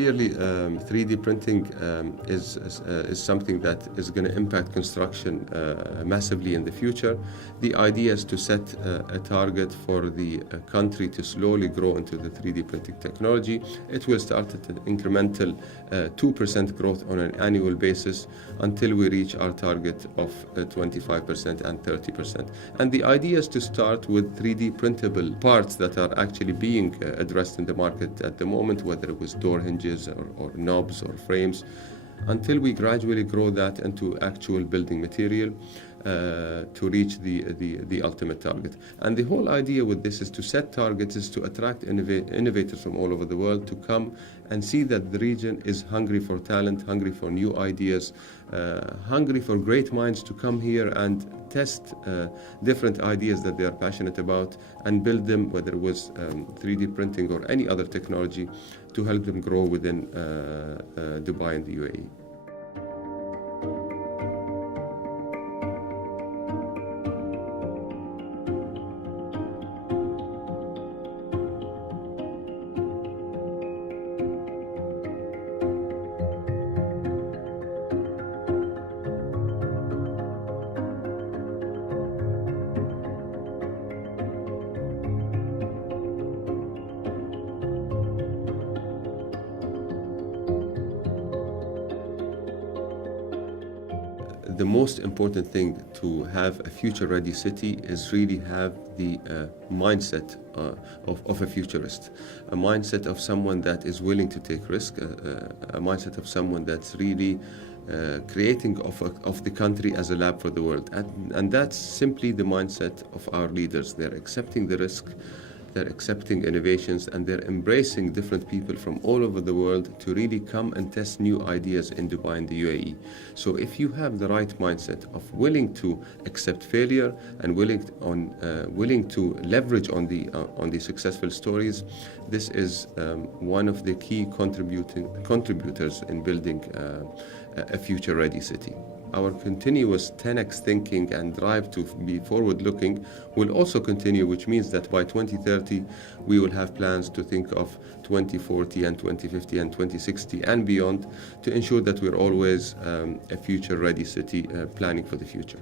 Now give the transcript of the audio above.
Clearly, 3D printing is something that is going to impact construction massively in the future. The idea is to set a target for the country to slowly grow into the 3D printing technology. It will start at an incremental 2% growth on an annual basis until we reach our target of 25% and 30%. And the idea is to start with 3D printable parts that are actually being addressed in the market at the moment, whether it was door hinges or knobs or frames, until we gradually grow that into actual building material to reach the ultimate target. And the whole idea with this is to set targets, is to attract innovators from all over the world to come and see that the region is hungry for talent, hungry for new ideas, hungry for great minds to come here and test different ideas that they are passionate about and build them, whether it was 3D printing or any other technology, to help them grow within Dubai and the UAE. The most important thing to have a future-ready city is really have the mindset of a futurist, a mindset of someone that is willing to take risk, a mindset of someone that's really creating of the country as a lab for the world. And that's simply the mindset of our leaders. They're accepting the risk, they're accepting innovations, and they're embracing different people from all over the world to really come and test new ideas in Dubai and the UAE. So if you have the right mindset of willing to accept failure and willing to leverage on the successful stories, this is one of the key contributors in building a future-ready city. Our continuous 10x thinking and drive to be forward-looking will also continue, which means that by 2030 we will have plans to think of 2040 and 2050 and 2060 and beyond to ensure that we're always a future-ready city planning for the future.